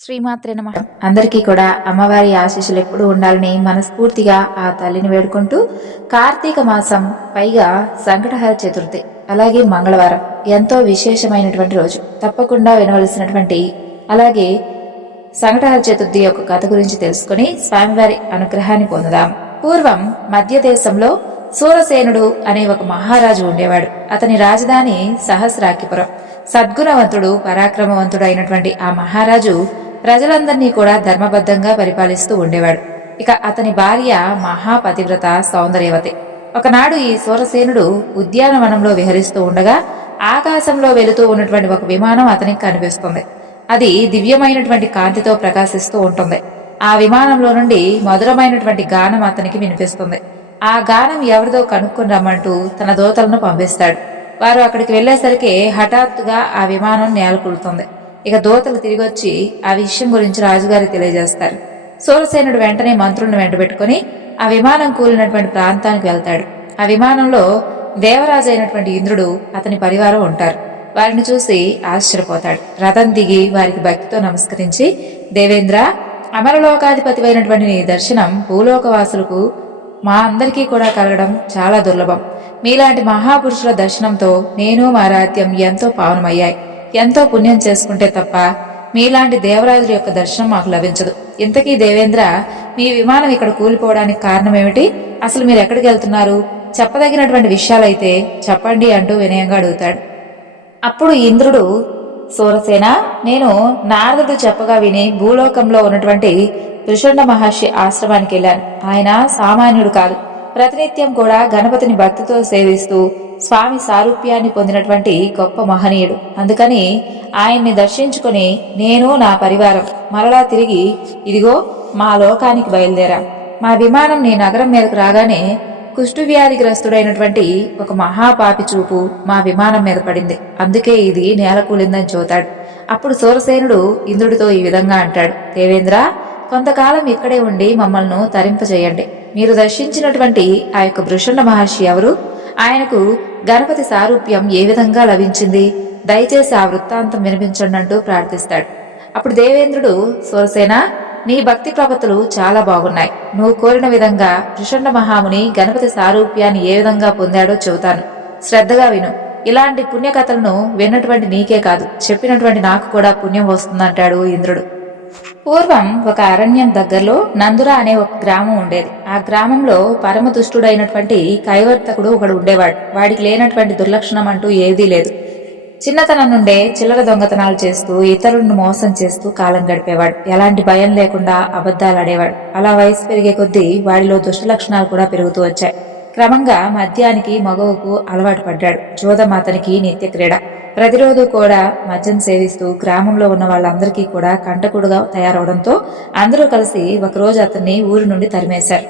శ్రీమాత్రే నమః. అందరికీ కూడా అమ్మవారి ఆశీస్సులు ఎప్పుడు ఉండాలని మనస్ఫూర్తిగా ఆ తల్లిని వేడుకుంటూ, కార్తీక మాసం, పైగా సంకటహర చతుర్థి, అలాగే మంగళవారం ఎంతో విశేషమైనటువంటి రోజు. తప్పకుండా వినవలసినటువంటి, అలాగే సంకటహర చతుర్థి యొక్క కథ గురించి తెలుసుకుని స్వామివారి అనుగ్రహాన్ని పొందుదాం. పూర్వం మధ్య దేశంలో సూరసేనుడు అనే ఒక మహారాజు ఉండేవాడు. అతని రాజధాని సహస్రాకిపురం. సద్గుణవంతుడు, పరాక్రమవంతుడు అయినటువంటి ఆ మహారాజు ప్రజలందరినీ కూడా ధర్మబద్ధంగా పరిపాలిస్తూ ఉండేవాడు. ఇక అతని భార్య మహాపతివ్రత సౌందర్యవతి. ఒకనాడు ఈ సూరసేనుడు ఉద్యానవనంలో విహరిస్తూ ఉండగా ఆకాశంలో వెళుతూ ఉన్నటువంటి ఒక విమానం అతనికి కనిపిస్తుంది. అది దివ్యమైనటువంటి కాంతితో ప్రకాశిస్తూ ఉంటుంది. ఆ విమానంలో నుండి మధురమైనటువంటి గానం అతనికి వినిపిస్తుంది. ఆ గానం ఎవరిదో కనుక్కొని రమ్మంటూ తన దూతలను పంపిస్తాడు. వారు అక్కడికి వెళ్లేసరికి హఠాత్తుగా ఆ విమానం నేలకూలుతుంది. ఇక దూతలు తిరిగొచ్చి ఆ విషయం గురించి రాజుగారికి తెలియజేస్తారు. సూరసేనుడు వెంటనే మంత్రులను వెంటబెట్టుకుని ఆ విమానం కూలినటువంటి ప్రాంతానికి వెళ్తాడు. ఆ విమానంలో దేవరాజు అయినటువంటి ఇంద్రుడు, అతని పరివారం ఉంటారు. వారిని చూసి ఆశ్చర్యపోతాడు. రథం దిగి వారికి భక్తితో నమస్కరించి, దేవేంద్ర, అమరలోకాధిపతి అయినటువంటి నీ దర్శనం భూలోకవాసులకు, మా అందరికీ కూడా కలగడం చాలా దుర్లభం. మీలాంటి మహాపురుషుల దర్శనంతో నేను మా రాజ్యం ఎంతో పావనమయ్యాయి. ఎంతో పుణ్యం చేసుకుంటే తప్ప మీలాంటి దేవరాజుల యొక్క దర్శనం మాకు లభించదు. ఇంతకీ దేవేంద్ర, మీ విమానం ఇక్కడ కూలిపోవడానికి కారణం ఏమిటి? అసలు మీరు ఎక్కడికి వెళ్తున్నారు? చెప్పదగినటువంటి విషయాలైతే చెప్పండి అంటూ వినయంగా అడుగుతాడు. అప్పుడు ఇంద్రుడు, సూరసేన, నేను నారదుడు చెప్పగా విని భూలోకంలో ఉన్నటువంటి ఋషుండ మహర్షి ఆశ్రమానికి వెళ్ళాను. ఆయన సామాన్యుడు కాదు. ప్రతినిత్యం కూడా గణపతిని భక్తితో సేవిస్తూ స్వామి సారూప్యాన్ని పొందినటువంటి గొప్ప మహనీయుడు. అందుకని ఆయన్ని దర్శించుకుని నేను, నా పరివారం మరలా తిరిగి ఇదిగో మా లోకానికి బయలుదేరాం. మా విమానం నీ నగరం మీదకు రాగానే కుష్ఠవ్యాధిగ్రస్తుడైనటువంటి ఒక మహాపాపి చూపు మా విమానం మీద పడింది. అందుకే ఇది నేలకూలిందని చూతాడు. అప్పుడు సూరసేనుడు ఇంద్రుడితో ఈ విధంగా అంటాడు, దేవేంద్ర, కొంతకాలం ఇక్కడే ఉండి మమ్మల్ని తరింపజేయండి. మీరు దర్శించినటువంటి ఆ యొక్క వృషుండ మహర్షి ఎవరు? ఆయనకు గణపతి సారూప్యం ఏ విధంగా లభించింది? దయచేసి ఆ వృత్తాంతం వినిపించండి అంటూ ప్రార్థిస్తాడు. అప్పుడు దేవేంద్రుడు, సూరసేన, నీ భక్తి ప్రపత్తులు చాలా బాగున్నాయి. నువ్వు కోరిన విధంగా వృషుండ మహాముని గణపతి సారూప్యాన్ని ఏ విధంగా పొందాడో చెబుతాను. శ్రద్ధగా విను. ఇలాంటి పుణ్యకథలను విన్నటువంటి నీకే కాదు, చెప్పినటువంటి నాకు కూడా పుణ్యం వస్తుందంటాడు ఇంద్రుడు. పూర్వం ఒక అరణ్యం దగ్గరలో నందుర అనే ఒక గ్రామం ఉండేది. ఆ గ్రామంలో పరమ దుష్టుడైనటువంటి కైవర్తకుడు ఒకడు ఉండేవాడు. వాడికి లేనటువంటి దుర్లక్షణం అంటూ ఏదీ లేదు. చిన్నతనం నుండే చిల్లర దొంగతనాలు చేస్తూ ఇతరులను మోసం చేస్తూ కాలం గడిపేవాడు. ఎలాంటి భయం లేకుండా అబద్ధాలు ఆడేవాడు. అలా వయసు పెరిగే కొద్దీ వాడిలో దుష్ట లక్షణాలు కూడా పెరుగుతూ వచ్చాయి. క్రమంగా మద్యానికి, మగవుకు అలవాటు పడ్డాడు. జోదం అతనికి నిత్య క్రీడ. ప్రతిరోజు కూడా మద్యం సేవిస్తూ గ్రామంలో ఉన్న వాళ్ళందరికీ కూడా కంటకుడుగా తయారవడంతో అందరూ కలిసి ఒకరోజు అతన్ని ఊరి నుండి తరిమేశారు.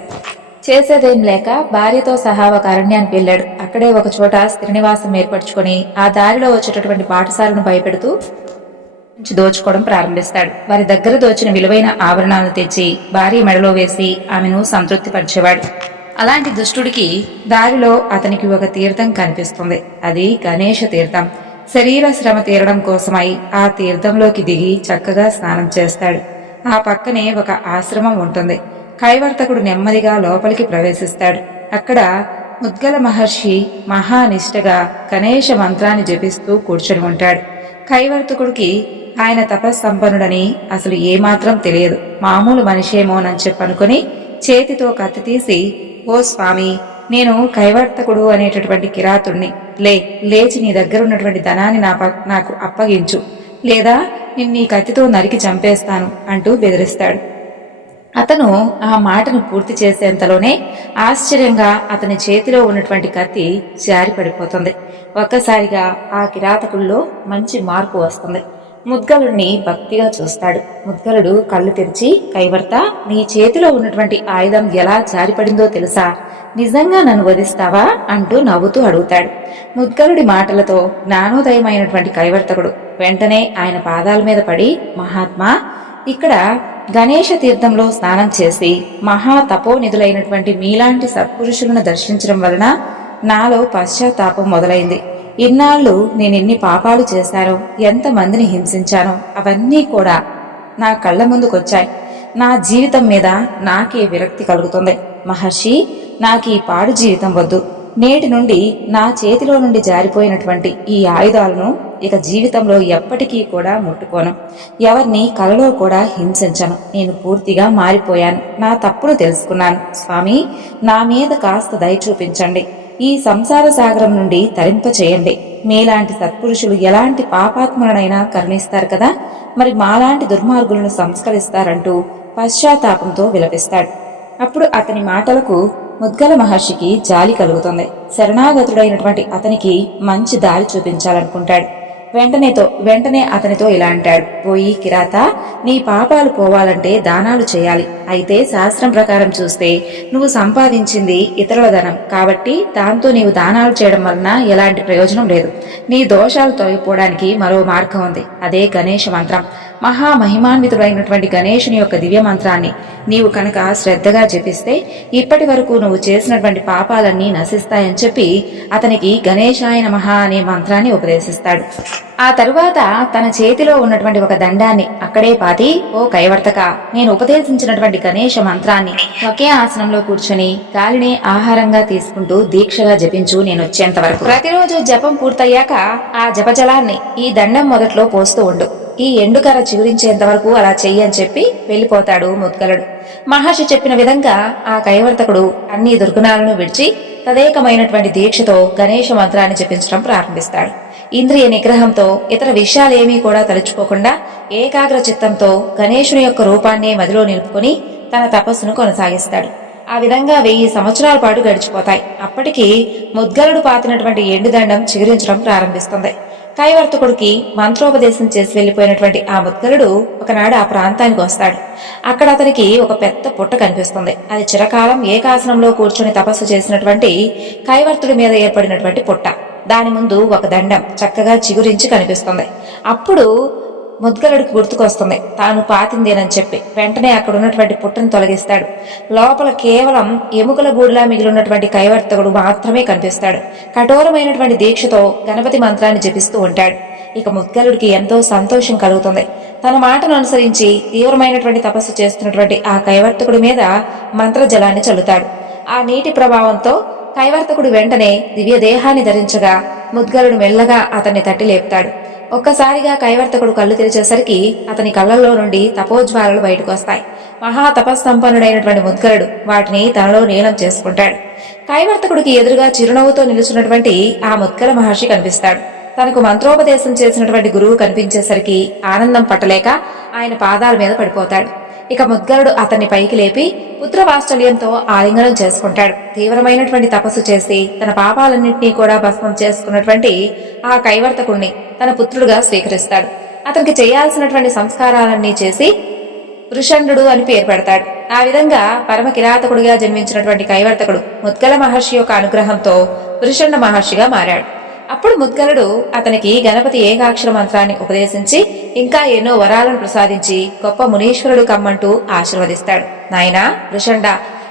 చేసేదేం లేక భార్యతో సహా ఒక అరణ్యానికి వెళ్ళాడు. అక్కడే ఒక చోట శ్రీనివాసం ఏర్పరచుకొని ఆ దారిలో వచ్చేటటువంటి పాఠశాలను భయపెడుతూ దోచుకోవడం ప్రారంభిస్తాడు. వారి దగ్గర దోచిన విలువైన ఆభరణాలను తెచ్చి భార్య మెడలో వేసి ఆమెను సంతృప్తి పరిచేవాడు. అలాంటి దుష్టుడికి దారిలో అతనికి ఒక తీర్థం కనిపిస్తుంది. అది గణేష తీర్థం. శరీర శ్రమ తీరడం కోసమై ఆ తీర్థంలోకి దిగి చక్కగా స్నానం చేస్తాడు. ఆ పక్కనే ఒక ఆశ్రమం ఉంటుంది. కైవర్తకుడు నెమ్మదిగా లోపలికి ప్రవేశిస్తాడు. అక్కడ ముద్గల మహర్షి మహానిష్టగా గణేష మంత్రాన్ని జపిస్తూ కూర్చొని ఉంటాడు. కైవర్తకుడికి ఆయన తపస్సంపన్నుడని అసలు ఏమాత్రం తెలియదు. మామూలు మనిషేమోనని చెప్పనుకుని చేతితో కత్తి తీసి, ఓ స్వామి, నేను కైవర్తకుడు అనేటటువంటి కిరాతుణ్ణి. లేచి నీ దగ్గర ఉన్నటువంటి ధనాన్ని నాకు అప్పగించు, లేదా నిన్ను ఈ కత్తితో నరికి చంపేస్తాను అంటూ బెదిరిస్తాడు. అతను ఆ మాటను పూర్తి చేసేంతలోనే ఆశ్చర్యంగా అతని చేతిలో ఉన్నటువంటి కత్తి జారి పడిపోతుంది. ఒక్కసారిగా ఆ కిరాతకుల్లో మంచి మార్పు వస్తుంది. ముద్గలుడిని భక్తిగా చూస్తాడు. ముద్గలుడు కళ్ళు తెరిచి, కైవర్త, నీ చేతిలో ఉన్నటువంటి ఆయుధం ఎలా జారిపడిందో తెలుసా? నిజంగా నన్ను వధిస్తావా అంటూ నవ్వుతూ అడుగుతాడు. ముద్గలుడి మాటలతో జ్ఞానోదయమైనటువంటి కైవర్తకుడు వెంటనే ఆయన పాదాల మీద పడి, మహాత్మా, ఇక్కడ గణేష తీర్థంలో స్నానం చేసి మహా తపోనిధులైనటువంటి మీలాంటి సత్పురుషులను దర్శించడం వలన నాలో పశ్చాత్తాపం మొదలైంది. ఇన్నాళ్ళు నేనెన్ని పాపాలు చేశానో, ఎంతమందిని హింసించానో అవన్నీ కూడా నా కళ్ళ ముందుకొచ్చాయి. నా జీవితం మీద నాకే విరక్తి కలుగుతుంది. మహర్షి, నాకు ఈ పాడు జీవితం వద్దు. నేటి నుండి నా చేతిలో నుండి జారిపోయినటువంటి ఈ ఆయుధాలను ఇక జీవితంలో ఎప్పటికీ కూడా ముట్టుకోను. ఎవరిని కలలో కూడా హింసించను. నేను పూర్తిగా మారిపోయాను. నా తప్పును తెలుసుకున్నాను. స్వామి, నా మీద కాస్త దయ చూపించండి. ఈ సంసార సాగరం నుండి తరింపచేయండి. మీలాంటి సత్పురుషులు ఎలాంటి పాపాత్ములనైనా కరుణిస్తారు కదా, మరి మాలాంటి దుర్మార్గులను సంస్కరిస్తారంటూ పశ్చాత్తాపంతో విలపిస్తాడు. అప్పుడు అతని మాటలకు ముద్గల మహర్షికి జాలి కలుగుతుంది. శరణాగతుడైనటువంటి అతనికి మంచి దారి చూపించాలనుకుంటాడు. వెంటనే అతనితో ఇలా అంటాడు. పోయి కిరాత, నీ పాపాలు పోవాలంటే దానాలు చేయాలి. అయితే శాస్త్రం ప్రకారం చూస్తే నువ్వు సంపాదించింది ఇతరుల ధనం కాబట్టి దాంతో నీవు దానాలు చేయడం వలన ఎలాంటి ప్రయోజనం లేదు. నీ దోషాలు తొలగిపోవడానికి మరో మార్గం ఉంది. అదే గణేష మంత్రం. మహామహిమాన్వితుడైనటువంటి గణేశుని యొక్క దివ్య మంత్రాన్ని నీవు కనుక శ్రద్ధగా జపిస్తే ఇప్పటి వరకు నువ్వు చేసినటువంటి పాపాలన్నీ నశిస్తాయని చెప్పి అతనికి గణేశాయ నమః అనే మంత్రాన్ని ఉపదేశిస్తాడు. ఆ తరువాత తన చేతిలో ఉన్నటువంటి ఒక దండాన్ని అక్కడే పాతి, ఓ కైవర్తక, నేను ఉపదేశించినటువంటి గణేశ మంత్రాన్ని ఒకే ఆసనంలో కూర్చొని గాలిని ఆహారంగా తీసుకుంటూ దీక్షగా జపించు నేను వచ్చేంత వరకు. ప్రతిరోజు జపం పూర్తయ్యాక ఆ జపజలాన్ని ఈ దండం మొదట్లో పోస్తూ ఉండు. ఈ ఎండుకర చిగురించేంత వరకు అలా చెయ్యని చెప్పి వెళ్లిపోతాడు ముద్గలుడు. మహర్షి చెప్పిన విధంగా ఆ కైవర్తకుడు అన్ని దుర్గుణాలను విడిచి తదేకమైనటువంటి దీక్షతో గణేశ మంత్రాన్ని జపించడం ప్రారంభిస్తాడు. ఇంద్రియ నిగ్రహంతో ఇతర విషయాలేమీ కూడా తలుచుకోకుండా ఏకాగ్ర చిత్తంతో గణేశుని యొక్క రూపాన్నే మదిలో నిలుపుకొని తన తపస్సును కొనసాగిస్తాడు. ఆ విధంగా 1000 సంవత్సరాల పాటు గడిచిపోతాయి. అప్పటికి ముద్గలుడు పాతినటువంటి ఎండుదండం చిగురించడం ప్రారంభిస్తుంది. కైవర్తకుడికి మంత్రోపదేశం చేసి వెళ్లిపోయినటువంటి ఆ ముద్గలుడు ఒకనాడు ఆ ప్రాంతానికి వస్తాడు. అక్కడ అతనికి ఒక పెద్ద పుట్ట కనిపిస్తుంది. అది చిరకాలం ఏకాసనంలో కూర్చొని తపస్సు చేసినటువంటి కైవర్తుడి మీద ఏర్పడినటువంటి పుట్ట. దాని ముందు ఒక దండం చక్కగా చిగురించి కనిపిస్తుంది. అప్పుడు ముద్గలుడికి గుర్తుకొస్తుంది తాను పాతిందేనని చెప్పి. వెంటనే అక్కడ ఉన్నటువంటి పుట్టను తొలగిస్తాడు. లోపల కేవలం ఎముకల గూడులా మిగిలినటువంటి కైవర్తకుడు మాత్రమే కనిపిస్తాడు. కఠోరమైనటువంటి దీక్షతో గణపతి మంత్రాన్ని జపిస్తూ ఉంటాడు. ఇక ముద్గలుడికి ఎంతో సంతోషం కలుగుతుంది. తన మాటను అనుసరించి తీవ్రమైనటువంటి తపస్సు చేస్తున్నటువంటి ఆ కైవర్తకుడి మీద మంత్రజలాన్ని చల్లుతాడు. ఆ నీటి ప్రభావంతో కైవర్తకుడు వెంటనే దివ్య దేహాన్ని ధరించగా ముద్గలుడు మెల్లగా అతన్ని తట్టి లేపుతాడు. ఒక్కసారిగా కైవర్తకుడు కళ్ళు తెరిచేసరికి అతని కళ్ళల్లో నుండి తపోజ్వాలలు బయటకు వస్తాయి. మహాతపస్సంపన్నుడైనటువంటి ముద్గలుడు వాటిని తనలో నీలం చేసుకుంటాడు. కైవర్తకుడికి ఎదురుగా చిరునవ్వుతో నిలుచున్నటువంటి ఆ ముద్గల మహర్షి కనిపిస్తాడు. తనకు మంత్రోపదేశం చేసినటువంటి గురువు కనిపించేసరికి ఆనందం పట్టలేక ఆయన పాదాల మీద పడిపోతాడు. ఇక ముద్గలుడు అతన్ని పైకి లేపి పుత్రవాత్సల్యంతో ఆలింగనం చేసుకుంటాడు. తీవ్రమైనటువంటి తపస్సు చేసి తన పాపాలన్నింటినీ కూడా భస్మం చేసుకున్నటువంటి ఆ కైవర్తకుణ్ణి తన పుత్రుడుగా స్వీకరిస్తాడు. అతనికి చేయాల్సినటువంటి సంస్కారాలన్నీ చేసి వృషండు అని పేరు పెడతాడు. ఆ విధంగా పరమ కిరాతకుడిగా జన్మించినటువంటి కైవర్తకుడు ముద్గల మహర్షి యొక్క అనుగ్రహంతో వృషండ మహర్షిగా మారాడు. అప్పుడు ముద్గలుడు అతనికి గణపతి ఏకాక్షర మంత్రాన్ని ఉపదేశించి ఇంకా ఎన్నో వరాలను ప్రసాదించి గొప్ప మునీశ్వరుడు కమ్మంటూ ఆశీర్వదిస్తాడు. నాయనా వృషండ,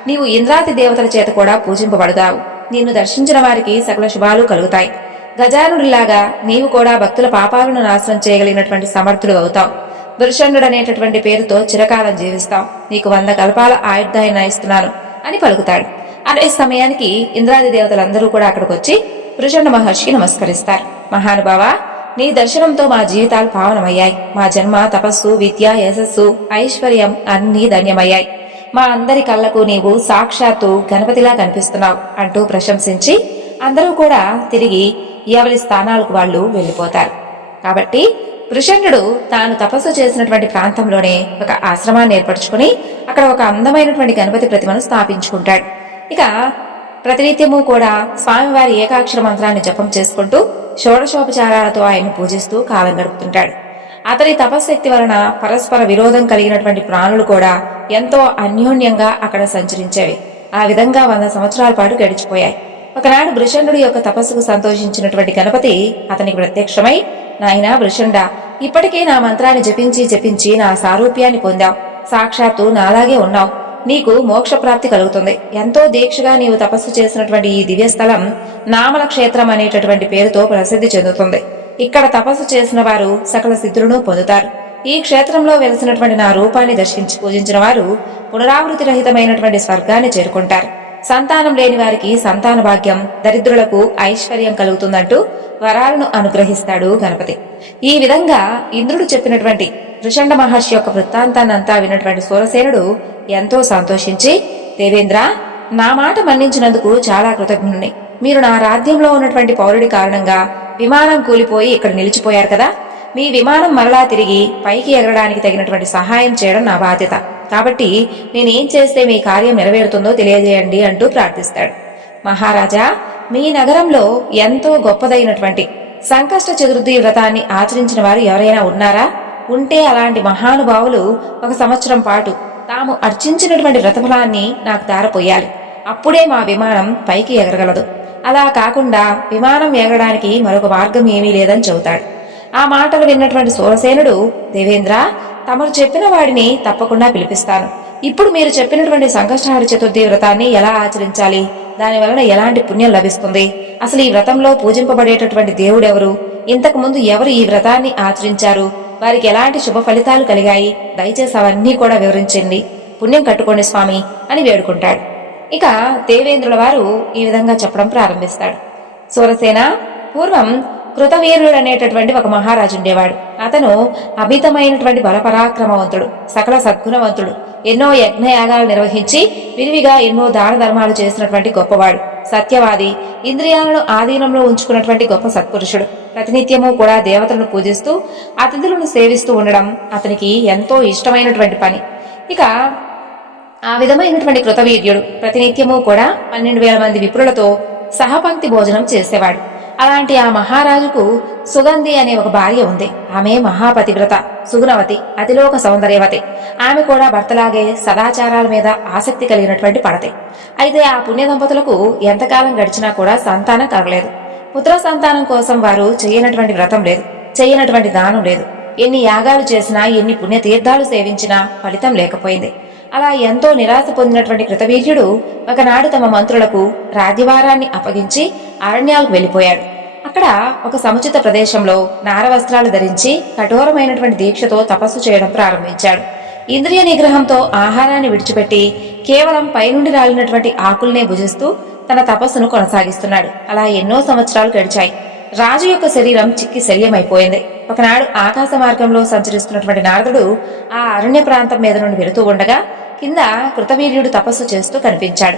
నీవు ఇంద్రాది దేవతల చేత కూడా పూజింపబడతావు. నిన్ను దర్శించిన వారికి సకల శుభాలు కలుగుతాయి. గజానుడిలాగా నీవు కూడా భక్తుల పాపాలను నాశనం చేయగలిగినటువంటి సమర్థుడు అవుతావు. వృషండుడనేటటువంటి పేరుతో చిరకాలం జీవిస్తావు. నీకు 100 కల్పాల ఆయుర్దాయాన్ని ఇస్తున్నాను అని పలుకుతాడు. అదే సమయానికి ఇంద్రాది దేవతలందరూ కూడా అక్కడికొచ్చి వృషండ మహర్షికి నమస్కరిస్తారు. మహానుభావా, నీ దర్శనంతో మా జీవితాలు పావనమయ్యాయి. మా జన్మ, తపస్సు, విద్య, యశస్సు, ఐశ్వర్యం అన్నీ ధన్యమయ్యాయి. మా అందరి కళ్లకు నీవు సాక్షాత్తు గణపతిలా కనిపిస్తున్నావు అంటూ ప్రశంసించి అందరూ కూడా తిరిగి ఎవరి స్థానాలకు వాళ్ళు వెళ్లిపోతారు. కాబట్టి వృషండు తాను తపస్సు చేసినటువంటి ప్రాంతంలోనే ఒక ఆశ్రమాన్ని ఏర్పరచుకుని అక్కడ ఒక అందమైనటువంటి గణపతి ప్రతిమను స్థాపించుకుంటాడు. ఇక ప్రతినిత్యము కూడా స్వామివారి ఏకాక్షర మంత్రాన్ని జపం చేసుకుంటూ షోడశోపచారాలతో ఆయన్ని పూజిస్తూ కాలం గడుపుతుంటాడు. అతని తపశ్శక్తి వలన పరస్పర విరోధం కలిగినటువంటి ప్రాణులు కూడా ఎంతో అన్యోన్యంగా అక్కడ సంచరించేవి. ఆ విధంగా 100 సంవత్సరాల పాటు గడిచిపోయాయి. ఒకనాడు వృషండు యొక్క తపస్సుకు సంతోషించినటువంటి గణపతి అతనికి ప్రత్యక్షమై, నాయనా వృషండ, ఇప్పటికే నా మంత్రాన్ని జపించి నా సారూప్యాన్ని పొందావు. సాక్షాత్తు నాలాగే ఉన్నావు. నీకు మోక్షప్రాప్తి కలుగుతుంది. ఎంతో దీక్షగా నీవు తపస్సు చేసినటువంటి ఈ దివ్యస్థలం నామల క్షేత్రం అనేటటువంటి పేరుతో ప్రసిద్ధి చెందుతుంది. ఇక్కడ తపస్సు చేసిన వారు సకల సిద్ధులను పొందుతారు. ఈ క్షేత్రంలో వెలిసినటువంటి నా రూపాన్ని దర్శించి పూజించిన వారు పునరావృతి రహితమైనటువంటి స్వర్గాన్ని చేరుకుంటారు. సంతానం లేని వారికి సంతాన భాగ్యం, దరిద్రులకు ఐశ్వర్యం కలుగుతుందంటూ వరాలను అనుగ్రహిస్తాడు గణపతి. ఈ విధంగా ఇంద్రుడు చెప్పినటువంటి వృషండ మహర్షి యొక్క వృత్తాంతాన్నంతా విన్నటువంటి సూరసేనుడు ఎంతో సంతోషించి, దేవేంద్ర, నా మాట మన్నించినందుకు చాలా కృతజ్ఞుణ్ణి. మీరు నా రాజ్యంలో ఉన్నటువంటి పౌరుడి కారణంగా విమానం కూలిపోయి ఇక్కడ నిలిచిపోయారు కదా, మీ విమానం మరలా తిరిగి పైకి ఎగరడానికి తగినటువంటి సహాయం చేయడం నా బాధ్యత. కాబట్టి నేనేం చేస్తే మీ కార్యం నెరవేరుతుందో తెలియజేయండి అంటూ ప్రార్థిస్తాడు. మహారాజా, మీ నగరంలో ఎంతో గొప్పదైనటువంటి సంకష్ట చతుర్థి వ్రతాన్ని ఆచరించిన వారు ఎవరైనా ఉన్నారా? ఉంటే అలాంటి మహానుభావులు 1 సంవత్సరం పాటు తాము అర్చించినటువంటి వ్రతఫలాన్ని నాకు దారపోయాలి. అప్పుడే మా విమానం పైకి ఎగరగలదు. అలా కాకుండా విమానం ఎగరడానికి మరొక మార్గం ఏమీ లేదని చెబుతాడు. ఆ మాటలు విన్నటువంటి సూరసేనుడు, దేవేంద్ర, తమరు చెప్పిన వాడిని తప్పకుండా పిలిపిస్తాను. ఇప్పుడు మీరు చెప్పినటువంటి సంకష్టహార చతుర్థి వ్రతాన్ని ఎలా ఆచరించాలి? దాని వలన ఎలాంటి పుణ్యం లభిస్తుంది? అసలు ఈ వ్రతంలో పూజింపబడేటటువంటి దేవుడెవరు? ఇంతకు ముందు ఎవరు ఈ వ్రతాన్ని ఆచరించారు? వారికి ఎలాంటి శుభ ఫలితాలు కలిగాయి? దయచేసి అవన్నీ కూడా వివరించండి. పుణ్యం కట్టుకోండి స్వామి అని వేడుకుంటాడు. ఇక దేవేంద్రుల వారు ఈ విధంగా చెప్పడం ప్రారంభిస్తాడు. సూరసేన, పూర్వం కృతవీర్యుడు అనేటటువంటి ఒక మహారాజు ఉండేవాడు. అతను అమితమైనటువంటి బలపరాక్రమవంతుడు, సకల సద్గుణవంతుడు, ఎన్నో యజ్ఞయాగాలు నిర్వహించి విరివిగా ఎన్నో దాన ధర్మాలు చేసినటువంటి గొప్పవాడు, సత్యవాది, ఇంద్రియాలను ఆధీనంలో ఉంచుకున్నటువంటి గొప్ప సత్పురుషుడు. ప్రతినిత్యము కూడా దేవతలను పూజిస్తూ అతిథులను సేవిస్తూ ఉండడం అతనికి ఎంతో ఇష్టమైనటువంటి పని. ఇక ఆ విధమైనటువంటి కృతవీర్యుడు ప్రతినిత్యము కూడా 12,000 మంది విప్రులతో సహపంక్తి భోజనం చేసేవాడు. అలాంటి ఆ మహారాజుకు సుగంధి అనే ఒక భార్య ఉంది. ఆమె మహాపతివ్రత, సుగుణవతి, అతిలోక సౌందర్యవతి. ఆమె కూడా భర్తలాగే సదాచారాల మీద ఆసక్తి కలిగినటువంటి పడతే. అయితే ఆ పుణ్య దంపతులకు ఎంతకాలం గడిచినా కూడా సంతానం కలగలేదు. పుత్ర సంతానం కోసం వారు చేయనటువంటి వ్రతం లేదు, చేయనటువంటి దానం లేదు. ఎన్ని యాగాలు చేసినా, ఎన్ని పుణ్యతీర్థాలు సేవించినా ఫలితం లేకపోయింది. అలా ఎంతో నిరాశ పొందినటువంటి కృతవీర్యుడు ఒకనాడు తమ మంత్రులకు రాజ్యభారాన్ని అప్పగించి అరణ్యాలకు వెళ్లిపోయాడు. అక్కడ ఒక సముచిత ప్రదేశంలో నారవస్త్రాలు ధరించి కఠోరమైనటువంటి దీక్షతో తపస్సు చేయడం ప్రారంభించాడు. ఇంద్రియ నిగ్రహంతో ఆహారాన్ని విడిచిపెట్టి కేవలం పైనుండి రాలినటువంటి ఆకుల్నే భుజిస్తూ తన తపస్సును కొనసాగిస్తున్నాడు. అలా ఎన్నో సంవత్సరాలు గడిచాయి. రాజు యొక్క శరీరం చిక్కి శల్యమైపోయింది. ఒకనాడు ఆకాశ మార్గంలో సంచరిస్తున్నటువంటి నారదుడు ఆ అరణ్య ప్రాంతం మీద నుండి వెళుతూ ఉండగా కింద కృతవీర్యుడు తపస్సు చేస్తూ కనిపించాడు.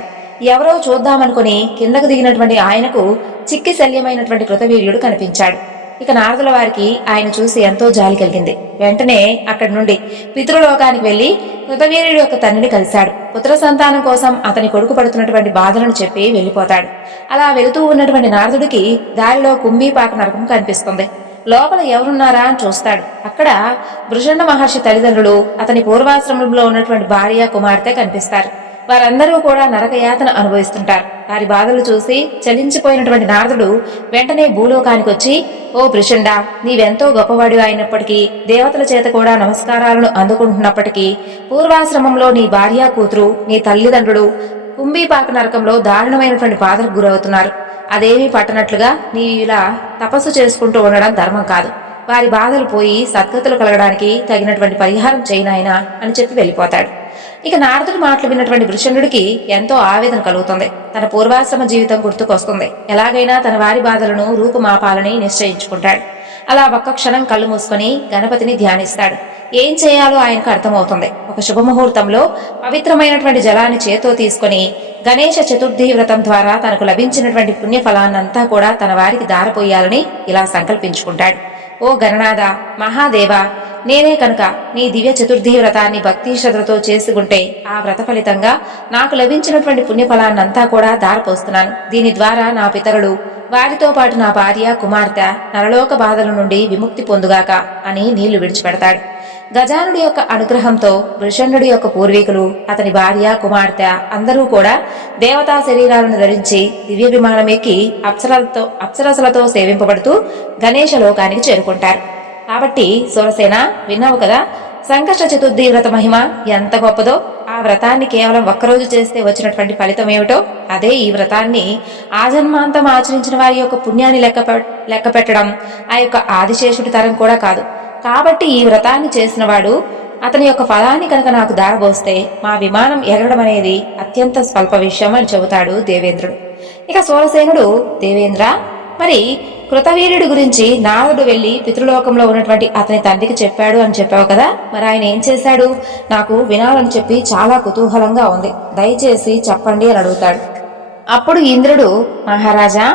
ఎవరో చూద్దామనుకుని కిందకు దిగినటువంటి ఆయనకు చిక్కి శల్యమైనటువంటి కృతవీర్యుడు కనిపించాడు. ఇక నారదుల వారికి ఆయన చూసి ఎంతో జాలి కలిగింది. వెంటనే అక్కడి నుండి పితృలోకానికి వెళ్లి కృతవీర్యుడి యొక్క తండ్రిని కలిశాడు. పుత్ర సంతానం కోసం అతని కొడుకు పడుతున్నటువంటి బాధలను చెప్పి వెళ్లిపోతాడు. అలా వెళుతూ ఉన్నటువంటి నారదుడికి దారిలో కుంభీపాక నరకం కనిపిస్తుంది. లోపల ఎవరున్నారా అని చూస్తాడు. అక్కడ వృషండ మహర్షి తల్లిదండ్రులు, అతని పూర్వాశ్రమంలో ఉన్నటువంటి భార్య, కుమార్తె కనిపిస్తారు. వారందరూ కూడా నరకయాతన అనుభవిస్తుంటారు. వారి బాధలు చూసి చలించిపోయినటువంటి నారదుడు వెంటనే భూలోకానికి వచ్చి, ఓ వృషండ, నీవెంతో గొప్పవాడు అయినప్పటికీ, దేవతల చేత కూడా నమస్కారాలను అందుకుంటున్నప్పటికీ పూర్వాశ్రమంలో నీ భార్య, కూతురు, నీ తల్లిదండ్రులు కుంభీపాక నరకంలో దారుణమైనటువంటి బాధలకు గురవుతున్నారు. అదేమీ పట్టనట్లుగా నీవు ఇలా తపస్సు చేసుకుంటూ ఉండడం ధర్మం కాదు. వారి బాధలు పోయి సద్గతులు కలగడానికి తగినటువంటి పరిహారం చేయనాయనా అని చెప్పి వెళ్ళిపోతాడు. ఇక నారదుడి మాటలు విన్నటువంటి వృషణుడికి ఎంతో ఆవేదన కలుగుతుంది. తన పూర్వాశ్రమ జీవితం గుర్తుకొస్తుంది. ఎలాగైనా తన వారి బాధలను రూపుమాపాలని నిశ్చయించుకుంటాడు. అలా ఒక్క క్షణం కళ్ళు మూసుకొని గణపతిని ధ్యానిస్తాడు. ఏం చేయాలో ఆయనకు అర్థమవుతుంది. ఒక శుభముహూర్తంలో పవిత్రమైనటువంటి జలాన్ని చేతో తీసుకుని గణేష చతుర్థి వ్రతం ద్వారా తనకు లభించినటువంటి పుణ్యఫలాన్నంతా కూడా తన వారికి దారపోయాలని ఇలా సంకల్పించుకుంటాడు. ఓ గణనాథ, మహాదేవ, నేనే కనుక నీ దివ్య చతుర్థి వ్రతాన్ని భక్తి శ్రద్ధతో చేసుకుంటే ఆ వ్రత ఫలితంగా నాకు లభించినటువంటి పుణ్యఫలాన్నంతా కూడా దారపోస్తున్నాను. దీని ద్వారా నా పితరులు, వారితో పాటు నా భార్య, కుమార్తె నరలోక బాధల నుండి విముక్తి పొందుగాక అని నీళ్లు విడిచిపెడతాడు. గజానుడి యొక్క అనుగ్రహంతో వృషణుడి యొక్క పూర్వీకులు, అతని భార్య, కుమార్తె అందరూ కూడా దేవతా శరీరాలను ధరించి దివ్య విమానం ఎక్కి అప్సరసలతో సేవింపబడుతూ గణేశ లోకానికి చేరుకుంటారు. కాబట్టి సూరసేన, విన్నావు కదా సంకష్ట చతుర్థి వ్రత మహిమ ఎంత గొప్పదో. ఆ వ్రతాన్ని కేవలం ఒక్కరోజు చేస్తే వచ్చినటువంటి ఫలితం ఏమిటో, అదే ఈ వ్రతాన్ని ఆజన్మాంతం ఆచరించిన వారి యొక్క పుణ్యాన్ని లెక్క పెట్టడం ఆ యొక్క ఆదిశేషుడి తరం కూడా కాదు. కాబట్టి ఈ వ్రతాన్ని చేసినవాడు అతని యొక్క ఫలాన్ని కనుక నాకు దారబోస్తే మా విమానం ఎగరడం అనేది అత్యంత స్వల్ప విషయం అని చెబుతాడు దేవేంద్రుడు. ఇక సోలసేనుడు, దేవేంద్ర, మరి కృతవీర్యుడి గురించి నారదుడు వెళ్లి పితృలోకంలో ఉన్నటువంటి అతని తండ్రికి చెప్పాడు అని చెప్పావు కదా, మరి ఆయన ఏం చేశాడు? నాకు వినాలని చెప్పి చాలా కుతూహలంగా ఉంది, దయచేసి చెప్పండి అని అడుగుతాడు. అప్పుడు ఇంద్రుడు, మహారాజా,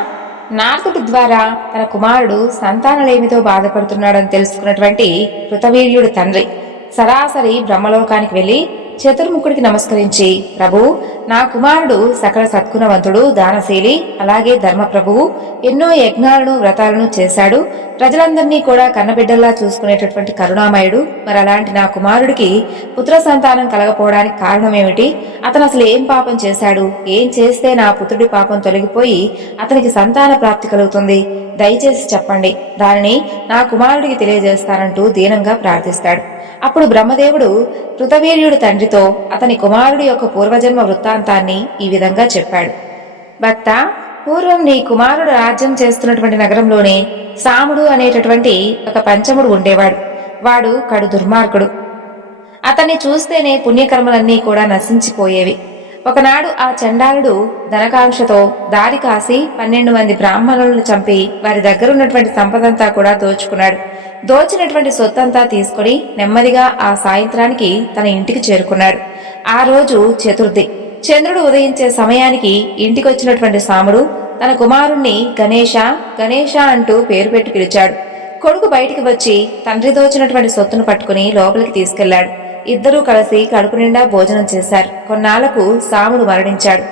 నారదుడి ద్వారా తన కుమారుడు సంతానలేమితో బాధపడుతున్నాడని తెలుసుకున్నటువంటి కృతవీర్యుడి తండ్రి సరాసరి బ్రహ్మలోకానికి వెళ్లి చతుర్ముఖుడికి నమస్కరించి, ప్రభు, నా కుమారుడు సకల సద్గుణవంతుడు, దానశీలి, అలాగే ధర్మప్రభువు, ఎన్నో యజ్ఞాలను వ్రతాలను చేశాడు, ప్రజలందరినీ కూడా కన్నబిడ్డల్లా చూసుకునేటటువంటి కరుణామయుడు. మరి అలాంటి నా కుమారుడికి పుత్ర సంతానం కలగపోవడానికి కారణమేమిటి? అతను అసలు ఏం పాపం చేశాడు? ఏం చేస్తే నా పుత్రుడి పాపం తొలగిపోయి అతనికి సంతాన ప్రాప్తి కలుగుతుంది? దయచేసి చెప్పండి, దానిని నా కుమారుడికి తెలియజేస్తానంటూ దీనంగా ప్రార్థిస్తాడు. అప్పుడు బ్రహ్మదేవుడు కృతవీర్యుడి తండ్రితో అతని కుమారుడి యొక్క పూర్వజన్మ వృత్తాంతాన్ని ఈ విధంగా చెప్పాడు. భక్త, పూర్వం నీ కుమారుడు రాజ్యం చేస్తున్నటువంటి నగరంలోనే సాముడు అనేటటువంటి ఒక పంచముడు ఉండేవాడు. వాడు కడు దుర్మార్గుడు. అతన్ని చూస్తేనే పుణ్యకర్మలన్నీ కూడా నశించిపోయేవి. ఒకనాడు ఆ చండాలుడు ధనకాంక్షతో దారి కాసి 12 మంది బ్రాహ్మణులను చంపి వారి దగ్గరున్నటువంటి సంపదంతా కూడా దోచుకున్నాడు. దోచినటువంటి సొత్తంతా తీసుకుని నెమ్మదిగా ఆ సాయంత్రానికి తన ఇంటికి చేరుకున్నాడు. ఆ రోజు చతుర్థి. చంద్రుడు ఉదయించే సమయానికి ఇంటికొచ్చినటువంటి సాముడు తన కుమారుణ్ణి గణేశ గణేశ అంటూ పేరు పెట్టి పిలిచాడు. కొడుకు బయటికి వచ్చి తండ్రి దోచినటువంటి సొత్తును పట్టుకుని లోపలికి తీసుకెళ్లాడు. ఇద్దరూ కలిసి కడుపు నిండా భోజనం చేశారు. కొన్నాళ్లకు సాముడు మరణించాడు.